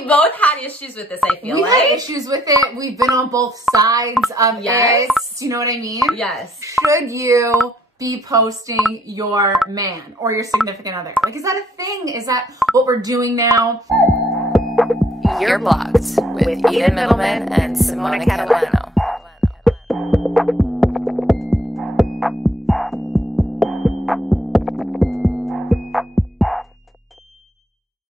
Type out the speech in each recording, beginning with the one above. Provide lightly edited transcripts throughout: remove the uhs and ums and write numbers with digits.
we both had issues with this, I feel we like. had issues with it. We've been on both sides of it. Do you know what I mean? Yes. Should you be posting your man or your significant other? Like, is that a thing? Is that what we're doing now? You're Blocked with Eden Middleman and Simona Catalano.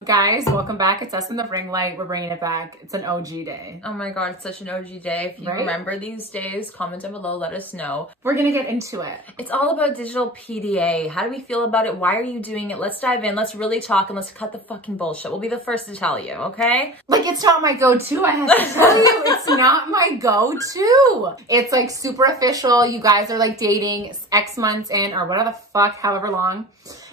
Guys, welcome back. It's us in the ring light. We're bringing it back. It's an OG day. Oh my God, it's such an OG day. If you remember these days, comment down below, let us know. We're gonna get into it. It's all about digital PDA. How do we feel about it? Why are you doing it? Let's dive in. Let's really talk and let's cut the fucking bullshit. We'll be the first to tell you, okay? Like, it's not my go-to. I have to tell you, it's not my go-to. It's like super official. You guys are like dating X months in or whatever the fuck, however long.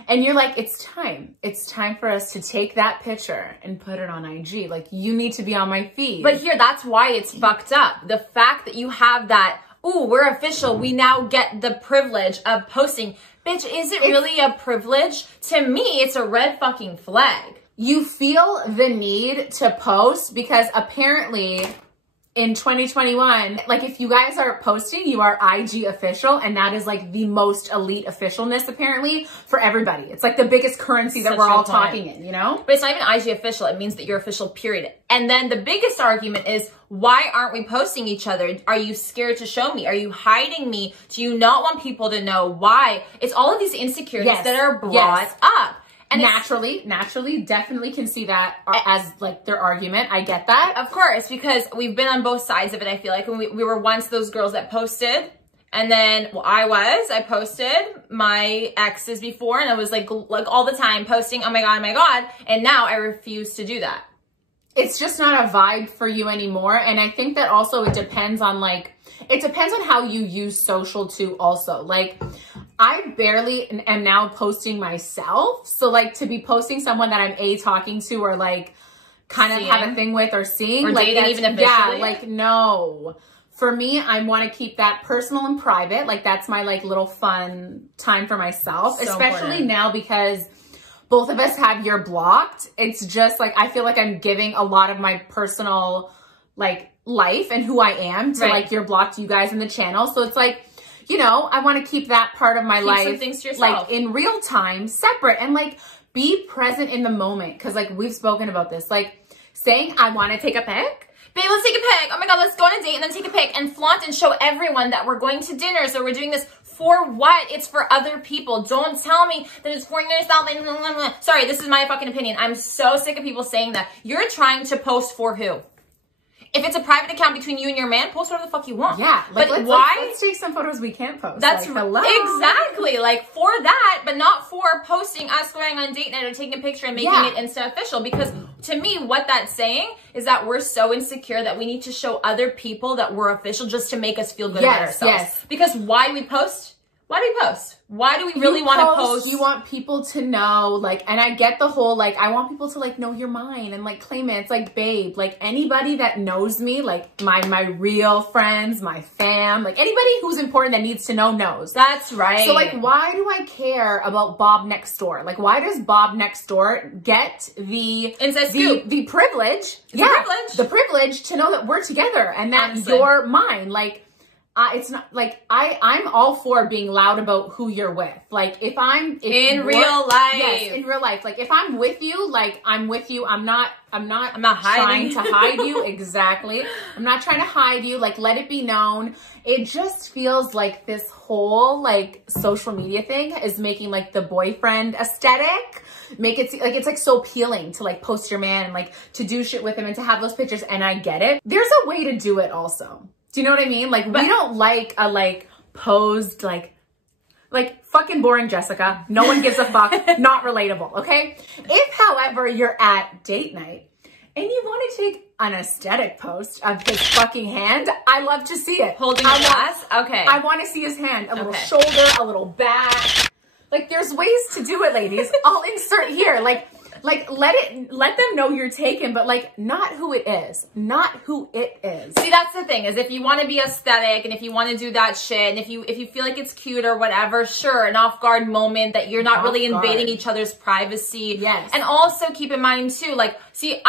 And you're like, it's time. It's time for us to take that picture and put it on IG. Like, you need to be on my feed. But here, that's why it's fucked up. The fact that you have that, ooh, we're official. We now get the privilege of posting. Bitch, is it really a privilege? To me, it's a red fucking flag. You feel the need to post because apparently in 2021, like, if you guys are posting, you are IG official, and that is like the most elite officialness apparently for everybody. It's like the biggest currency that we're all talking in, you know? But it's not even IG official. It means that you're official, period. And then the biggest argument is, why aren't we posting each other? Are you scared to show me? Are you hiding me? Do you not want people to know why? It's all of these insecurities that are brought up. And naturally, definitely can see that as like their argument. I get that. Of course, because we've been on both sides of it, I feel like. When we were once those girls that posted, and then I posted my exes before, and I was like all the time posting, oh my God. And now I refuse to do that. It's just not a vibe for you anymore. And I think that also it depends on how you use social too also. Like, I barely am now posting myself. So like, to be posting someone that I'm talking to or like kind of have a thing with or seeing. Or like, dating even officially. Yeah, like, no. For me, I want to keep that personal and private. Like, that's my like little fun time for myself. So especially important now because both of us have You're Blocked. It's just like, I feel like I'm giving a lot of my personal like life and who I am to like You're Blocked, you guys in the channel. So it's like, you know, I want to keep that part of my life some things to yourself, like in real time, separate, and like be present in the moment. Cause like we've spoken about this, like saying I want to take a pic. Babe, let's take a pic. Oh my God, let's go on a date and then take a pic and flaunt and show everyone that we're going to dinner. So we're doing this for what? It's for other people. Don't tell me that it's for yourself. Sorry, this is my fucking opinion. I'm so sick of people saying that. You're trying to post for who? If it's a private account between you and your man, post whatever the fuck you want. Yeah. Like, but let's take some photos we can't post. That's like, hello. Exactly. Like, for that, but not for posting us going on date night or taking a picture and making it Insta official. Because to me, what that's saying is that we're so insecure that we need to show other people that we're official just to make us feel good about ourselves. Yes. Because why do we post? Why do we post? Why do we really want to post? You want people to know, like, and I get the whole, like, I want people to, like, know you're mine and, like, claim it. It's like, babe, like, anybody that knows me, like, my real friends, my fam, like, anybody who's important that needs to know knows. That's right. So, like, why do I care about Bob next door? Like, why does Bob next door get the privilege? The privilege to know that we're together and that you're mine. Like, it's not like I'm all for being loud about who you're with. Like, in real life. Yes, in real life. Like, if I'm with you, like, I'm with you. I'm not trying to hide you. Exactly. I'm not trying to hide you. Like, let it be known. It just feels like this whole like social media thing is making like the boyfriend aesthetic make it like it's like so appealing to like post your man and like to do shit with him and to have those pictures. And I get it. There's a way to do it also. Do you know what I mean? Like, we don't like a, like, posed, like fucking boring Jessica. No one gives a fuck. Not relatable, okay? If, however, you're at date night and you want to take an aesthetic post of his fucking hand, I love to see it. Holding a glass? Okay. I want to see his hand. A little shoulder, a little back. Like, there's ways to do it, ladies. I'll insert here. Like, let them know you're taken, but like, not who it is. Not who it is. See, that's the thing, is if you want to be aesthetic and if you want to do that shit and if you feel like it's cute or whatever, sure, an off-guard moment that you're not really invading each other's privacy. Yes. And also keep in mind too, like, see,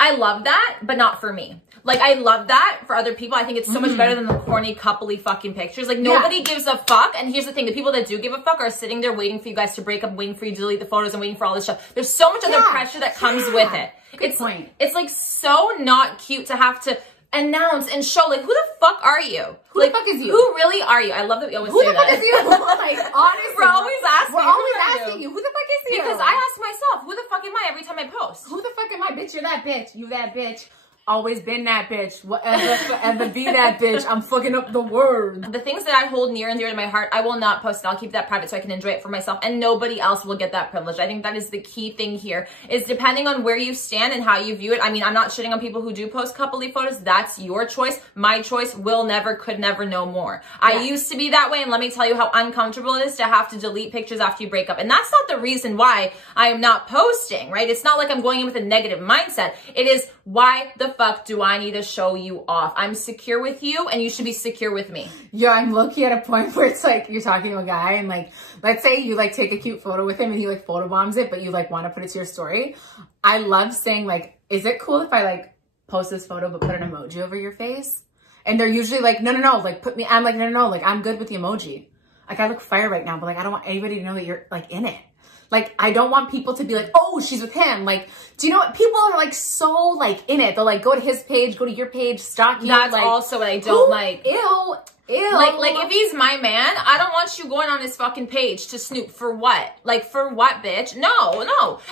I love that, but not for me. Like, I love that for other people. I think it's so much better than the corny, coupley fucking pictures. Like, nobody gives a fuck. And here's the thing. The people that do give a fuck are sitting there waiting for you guys to break up, waiting for you to delete the photos, and waiting for all this stuff. There's so much other pressure that comes with it. Good point. It's, like, so not cute to have to announce and show, like, who the fuck are you? Who the fuck is you? Who really are you? I love that we always say that. Who the fuck is you? Like, honestly. We're always asking you. Who the fuck is you? Because I ask myself, who the fuck am I every time I post? Who the fuck am I? Bitch, you're that bitch. You that bitch. Always been that bitch. Whatever, forever be that bitch. I'm fucking up the word. The things that I hold near and dear to my heart, I will not post. I'll keep that private so I can enjoy it for myself, and nobody else will get that privilege. I think that is the key thing here, is depending on where you stand and how you view it. I mean, I'm not shitting on people who do post coupley photos. That's your choice. My choice will never, could never, no more. Yeah. I used to be that way, and let me tell you how uncomfortable it is to have to delete pictures after you break up. And that's not the reason why I am not posting, right? It's not like I'm going in with a negative mindset. It is, why the fuck do I need to show you off? I'm secure with you, and you should be secure with me. Yeah, I'm low-key at a point where it's like you're talking to a guy, and like, let's say you like take a cute photo with him and he like photobombs it, but you like want to put it to your story. I love saying like, is it cool if I like post this photo but put an emoji over your face? And they're usually like, no, like put me, I'm like, no, like I'm good with the emoji. Like I look fire right now, but like I don't want anybody to know that you're like in it. Like, I don't want people to be like, oh, she's with him. Like, do you know what? People are like so like in it. They'll like go to his page, go to your page, stalk you. That's like, also what I don't like. Ew. Like if he's my man, I don't want you going on his fucking page to snoop. For what? Like, for what, bitch? No.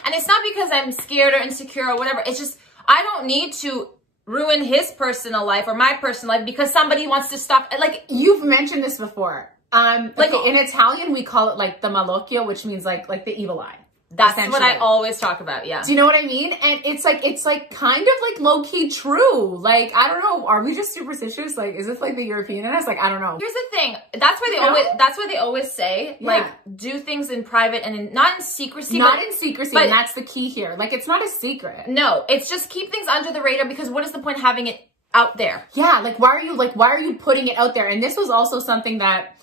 And it's not because I'm scared or insecure or whatever. It's just, I don't need to ruin his personal life or my personal life because somebody wants to stalk. Like, you've mentioned this before. Like in Italian, we call it like the malocchio, which means like the evil eye. That's what I always talk about. Yeah. Do you know what I mean? And it's like kind of like low key true. Like, I don't know. Are we just superstitious? Like, is this like the European in us? Like, I don't know. Here's the thing. That's why they always say, like, do things in private and not in secrecy. Not in secrecy. But, and that's the key here. Like, it's not a secret. No, it's just keep things under the radar, because what is the point of having it out there? Yeah. Like, why are you putting it out there? And this was also something that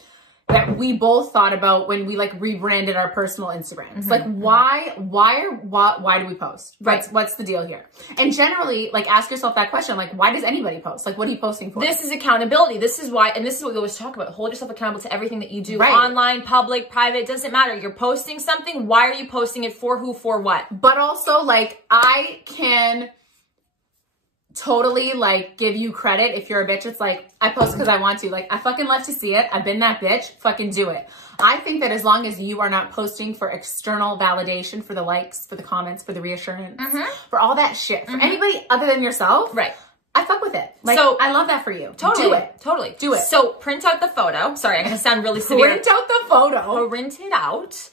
we both thought about when we like rebranded our personal Instagrams. Like, why do we post? Right. What's the deal here? And generally, like, ask yourself that question. Like, why does anybody post? Like, what are you posting for? This is accountability. This is why, and this is what we always talk about. Hold yourself accountable to everything that you do. Right. Online, public, private, doesn't matter. You're posting something. Why are you posting it? For who? For what? But also, like, I can totally like give you credit if you're a bitch. It's like, I post because I want to. Like, I fucking love to see it. I've been that bitch. Fucking do it. I think that as long as you are not posting for external validation, for the likes, for the comments, for the reassurance, for all that shit, for anybody other than yourself, right? I fuck with it. Like, so I love that for you. Totally. Do it. Totally. Do it. So print out the photo. Sorry, I'm gonna sound really severe. Print out the photo. Print it out.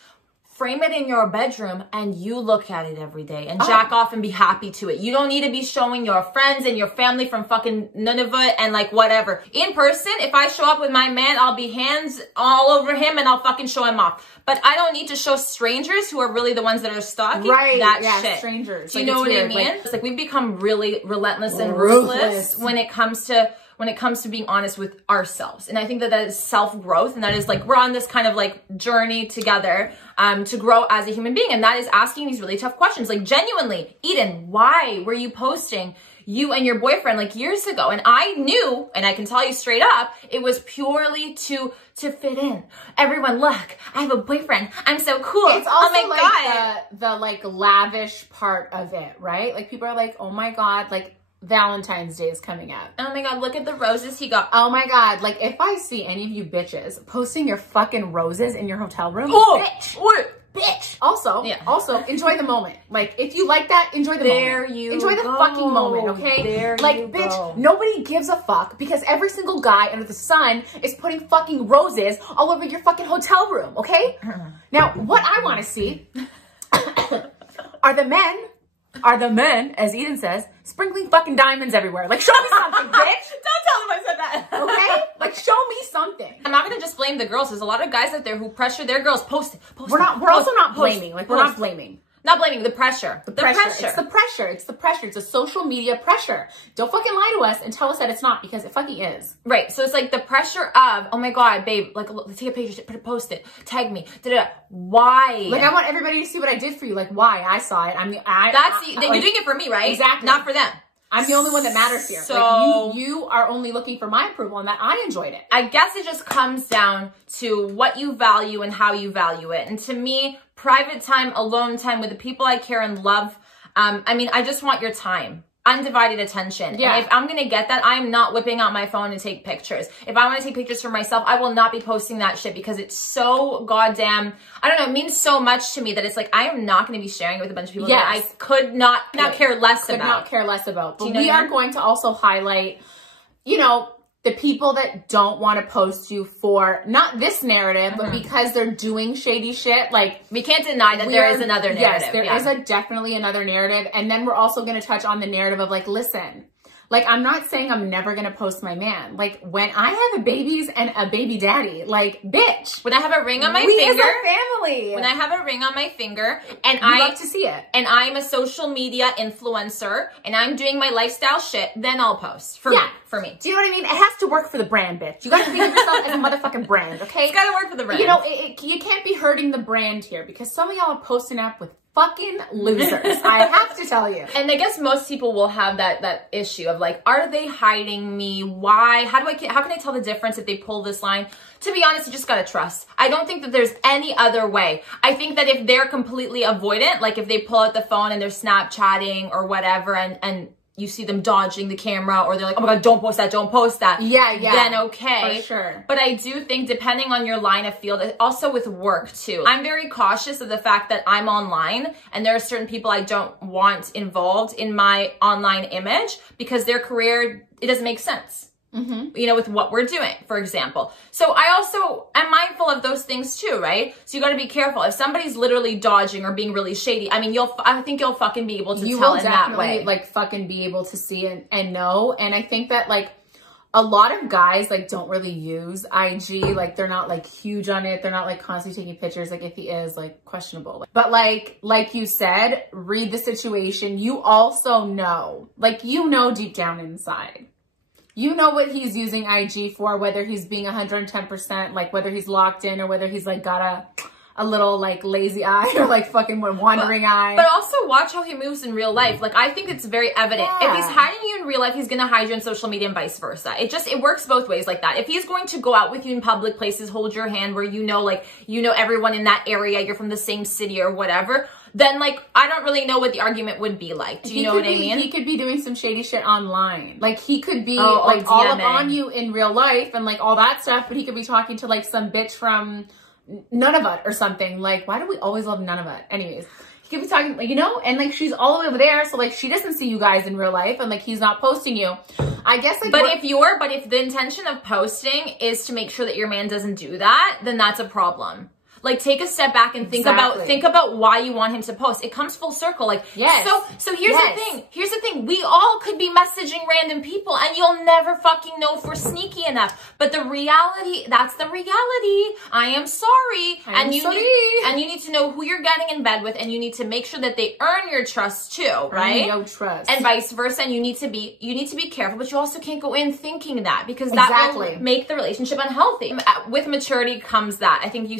Frame it in your bedroom, and you look at it every day and jack off and be happy to it. You don't need to be showing your friends and your family from fucking Nunavut and like whatever. In person, if I show up with my man, I'll be hands all over him and I'll fucking show him off. But I don't need to show strangers, who are really the ones that are stalking, that shit. Strangers. Do you know what I mean? Like, it's like we've become really relentless and ruthless when it comes to being honest with ourselves. And I think that is self-growth, and that is like, we're on this kind of like journey together to grow as a human being. And that is asking these really tough questions. Like, genuinely, Eden, why were you posting you and your boyfriend like years ago? And I knew, and I can tell you straight up, it was purely to fit in. Everyone, look, I have a boyfriend. I'm so cool. It's also the like lavish part of it, right? Like, people are like, oh my God, like, Valentine's Day is coming up. Oh my God, look at the roses he got. Oh my God, like, if I see any of you bitches posting your fucking roses in your hotel room, bitch. Also, enjoy the moment. Like, if you like that, enjoy the moment. Enjoy the fucking moment, okay? Bitch, nobody gives a fuck, because every single guy under the sun is putting fucking roses all over your fucking hotel room, okay? Now, what I want to see are the men, as Eden says, sprinkling fucking diamonds everywhere. Like, show me something, bitch. Don't tell them I said that. Okay? Like, show me something. I'm not gonna just blame the girls. There's a lot of guys out there who pressure their girls. Post it. We're also not blaming. Like, we're not blaming. Not blaming, the pressure. The pressure. It's the pressure. It's the pressure. It's a social media pressure. Don't fucking lie to us and tell us that it's not, because it fucking is. Right. So it's like the pressure of, oh my God, babe, like, look, take a picture, post it, tag me, da-da-da. Why? Like, I want everybody to see what I did for you. Like, why? I saw it. You're doing it for me, right? Exactly. Not for them. I'm the only one that matters here. So like, you are only looking for my approval, and that I enjoyed it. I guess it just comes down to what you value and how you value it. And to me, private time, alone time with the people I care and love, I mean, I just want your time. Undivided attention. Yeah. And if I'm going to get that, I'm not whipping out my phone to take pictures. If I want to take pictures for myself, I will not be posting that shit, because it's so goddamn, I don't know, it means so much to me that it's like, I am not going to be sharing it with a bunch of people that I could not care less about. Could not care less about. But we are going to also highlight, you know, the people that don't want to post you for not this narrative, but because they're doing shady shit. Like, we can't deny that there is another narrative. Yes, there is definitely another narrative. And then we're also going to touch on the narrative of like, listen, like, I'm not saying I'm never going to post my man. Like, when I have a babies and a baby daddy, like, bitch. When I have a ring on my we finger. as a family. When I have a ring on my finger and I love to see it. And I'm a social media influencer and I'm doing my lifestyle shit, then I'll post. For me. Do you know what I mean? It has to work for the brand, bitch. You got to think of yourself as a motherfucking brand, okay? It's got to work for the brand. You know, you can't be hurting the brand here, because some of y'all are posting up with fucking losers. I have to tell you. And I guess most people will have that issue of like, are they hiding me? Why? How can I tell the difference if they pull this line? To be honest, you just gotta trust. I don't think that there's any other way. I think that if they're completely avoidant, like if they pull out the phone and they're Snapchatting or whatever, and you see them dodging the camera, or they're like, oh my God, don't post that, don't post that. Yeah. Then okay. For sure. But I do think, depending on your line of field, also with work too, I'm very cautious of the fact that I'm online and there are certain people I don't want involved in my online image, because their career, it doesn't make sense. You know, with what we're doing, for example. So I also am mindful of those things too, right? So you got to be careful. If somebody's literally dodging or being really shady, I mean, I think you'll fucking be able to tell in that way. You will definitely like fucking be able to see and know. And I think that like a lot of guys like don't really use IG. Like, they're not like huge on it. They're not like constantly taking pictures. Like, if he is, like, questionable. But like you said, read the situation. You also know, like, you know, deep down inside, you know what he's using IG for, whether he's being 110%, like whether he's locked in or whether he's like got a little like lazy eye or like fucking wandering eye. But also watch how he moves in real life. Like, I think it's very evident. If he's hiding you in real life, he's going to hide you on social media and vice versa. It works both ways like that. If he's going to go out with you in public places, hold your hand where you know, like, you know everyone in that area, you're from the same city or whatever, then like, I don't really know what the argument would be like. Do you know what I mean? He could be doing some shady shit online. Like, he could be like all up on you in real life and like all that stuff, but he could be talking to like some bitch from Nunavut or something. Like, why do we always love Nunavut? Anyways, he could be talking, like, you know, and like she's all the way over there, so like she doesn't see you guys in real life, and like he's not posting you. I guess like, but if the intention of posting is to make sure that your man doesn't do that, then that's a problem. Like, take a step back and think about why you want him to post. It comes full circle. Like, yes. So here's the thing. Here's the thing. We all could be messaging random people and you'll never fucking know if we're sneaky enough. But the reality, that's the reality. I am sorry. And you need to know who you're getting in bed with, and you need to make sure that they earn your trust too, right? Earn your trust. And vice versa. And you need to be careful, but you also can't go in thinking that, because that will make the relationship unhealthy. With maturity comes that. I think you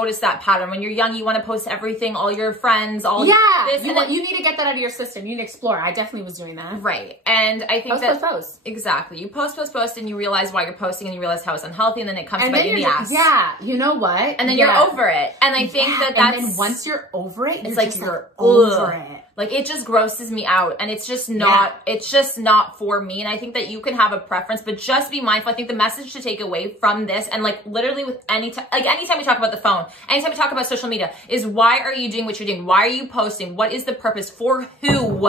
notice that pattern. When you're young, you want to post everything, all your friends, all this. You need to get that out of your system. You need to explore. I definitely was doing that. Right. And I think post. Exactly. You post, and you realize why you're posting, and you realize how it's unhealthy, and then it comes to bite you in the ass. Yeah. You know what? And then you're over it. And I think that's... And then once you're over it, it's like you're over it. Like, it just grosses me out, and it's just not, it's just not for me. And I think that you can have a preference, but just be mindful. I think the message to take away from this, and like literally with anytime we talk about the phone, anytime we talk about social media, is why are you doing what you're doing? Why are you posting? What is the purpose? For who?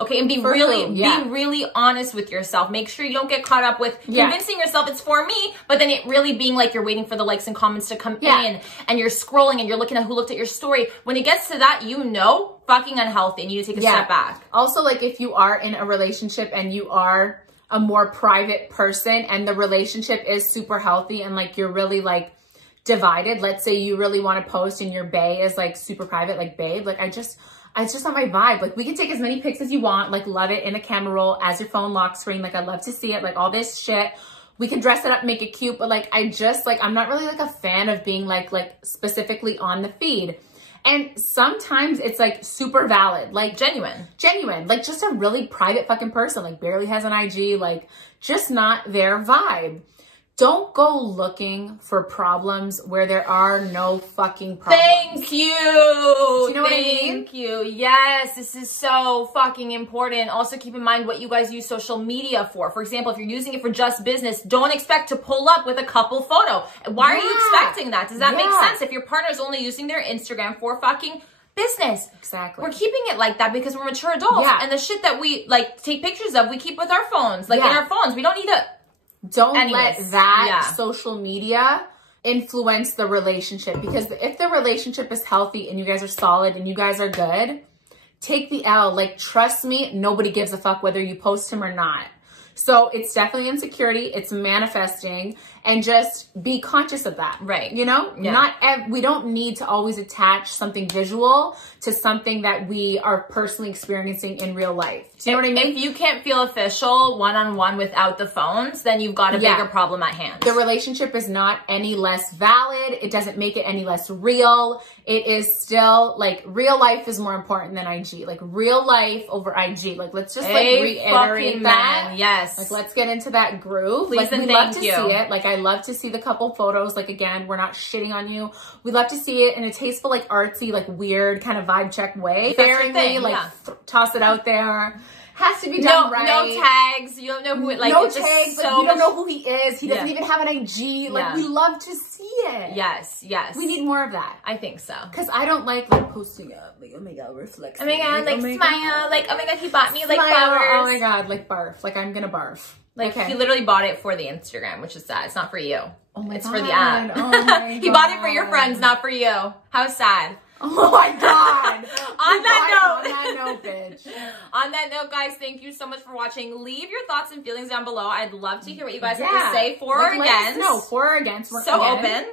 Okay. And be really honest with yourself. Make sure you don't get caught up with convincing yourself it's for me, but then it really being like you're waiting for the likes and comments to come in, and you're scrolling and you're looking at who looked at your story. When it gets to that, fucking unhealthy, and you need to take a step back. Also, like, if you are in a relationship and you are a more private person and the relationship is super healthy and like you're really like it's just not my vibe. Like, we can take as many pics as you want, like, love it in a camera roll as your phone lock screen. Like, I love to see it, like, all this shit. We can dress it up, make it cute, but like, I'm not really like a fan of being like specifically on the feed. And sometimes it's like super valid, like genuine, like just a really private fucking person, like barely has an IG, like just not their vibe. Don't go looking for problems where there are no fucking problems. Thank you. Do you know what I mean? Thank you. Yes, this is so fucking important. Also, keep in mind what you guys use social media for. For example, if you're using it for just business, don't expect to pull up with a couple photo. Why are you expecting that? Does that make sense? If your partner is only using their Instagram for fucking business. Exactly. We're keeping it like that because we're mature adults. Yeah. And the shit that we like take pictures of, we keep with our phones. Like in our phones. We don't need to... Don't let that social media influence the relationship, because if the relationship is healthy and you guys are solid and you guys are good, take the L. Like, trust me, nobody gives a fuck whether you post him or not. So it's definitely insecurity. It's manifesting, and just be conscious of that. Right. You know, we don't need to always attach something visual to something that we are personally experiencing in real life. Do you know what I mean? If you can't feel official one-on-one without the phones, then you've got a bigger problem at hand. The relationship is not any less valid. It doesn't make it any less real. It is still like real life is more important than IG. Like real life over IG. Like, let's just like reiterate that. Yes. Like, let's get into that groove. Please, like, we love to see it. Like, I love to see the couple photos. Like, again, we're not shitting on you. We love to see it in a tasteful, like artsy, like weird kind of vibe check way. Sparingly, like toss it out there. Has to be done right. No tags. You don't know who it like. No tags. Like, you don't know who he is. He doesn't even have an IG. Like, we love to see it. Yes, yes. We need more of that. I think so. Because I don't like posting up. Like, oh my god, we're flexing. Oh my god, like smile. Like, oh my god, he bought me like flowers. Oh my god, like barf. Like, I'm gonna barf. Like, he literally bought it for the Instagram, which is sad. It's not for you. Oh my god. It's for the app. Oh my god. He bought it for your friends, not for you. How sad. Oh my god. On that note, bitch. On that note, guys, thank you so much for watching. Leave your thoughts and feelings down below. I'd love to hear what you guys have to say for or against. No, for or against. So open.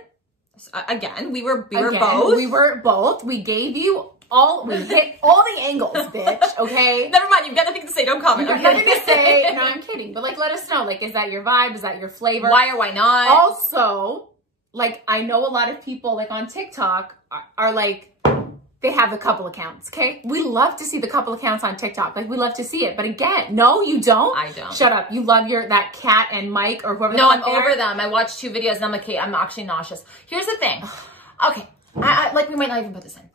Again, we were both. We were both. We gave you we hit all the angles, bitch. Okay. Never mind. You've got nothing to say. Don't comment. You've got nothing to say. No, I'm kidding. But like, let us know. Like, is that your vibe? Is that your flavor? Why or why not? Also, like, I know a lot of people like on TikTok are like, they have a couple accounts, okay? We love to see the couple accounts on TikTok. Like, we love to see it. But again, no, you don't. I don't. Shut up. You love that Kat and Mike or whoever. No, I'm over them. I watched 2 videos and I'm like, okay, I'm actually nauseous. Here's the thing. Okay. Like, we might not even put this in.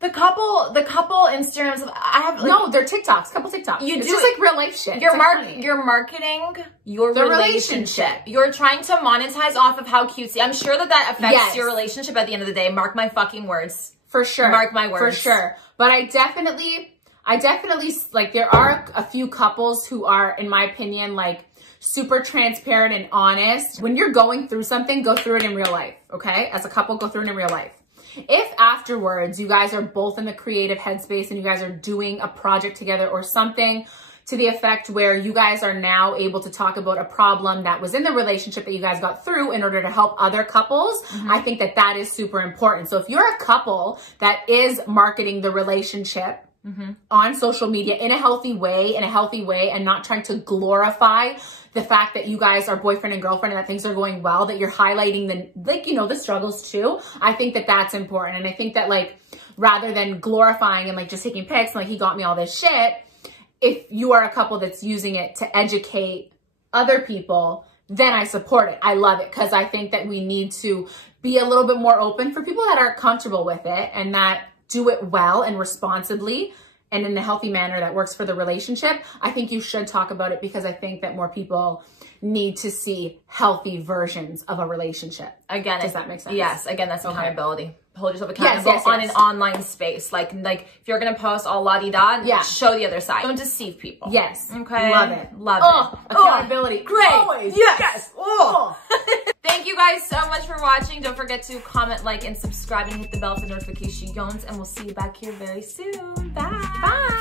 The couple Instagrams, I have like, no, they're TikToks, couple TikToks. It's just like real life shit. You're marketing your relationship. You're trying to monetize off of how cutesy. I'm sure that affects your relationship at the end of the day. Mark my fucking words. For sure. Mark my words. For sure. But I definitely, like, there are a few couples who are, in my opinion, like, super transparent and honest. When you're going through something, go through it in real life, okay? As a couple, go through it in real life. If afterwards you guys are both in the creative headspace and you guys are doing a project together or something to the effect where you guys are now able to talk about a problem that was in the relationship that you guys got through in order to help other couples, I think that is super important. So if you're a couple that is marketing the relationship on social media in a healthy way, and not trying to glorify the fact that you guys are boyfriend and girlfriend and that things are going well, that you're highlighting the struggles too. I think that that's important. And I think that, like, rather than glorifying and like just taking pics and like, he got me all this shit, if you are a couple that's using it to educate other people, then I support it. I love it, because I think that we need to be a little bit more open for people that are comfortable with it and that do it well and responsibly and in a healthy manner that works for the relationship. I think you should talk about it, because I think that more people need to see healthy versions of a relationship. Again, does that make sense? Yes. Again, that's accountability. Hold yourself accountable on an online space. Like if you're gonna post all la-di-da, show the other side. Don't deceive people. Yes. Okay. Love it. Love it. Accountability. Great. Always. Yes. Oh. Thank you guys so much for watching. Don't forget to comment, like, and subscribe, and hit the bell for notifications. And we'll see you back here very soon. Bye. Bye.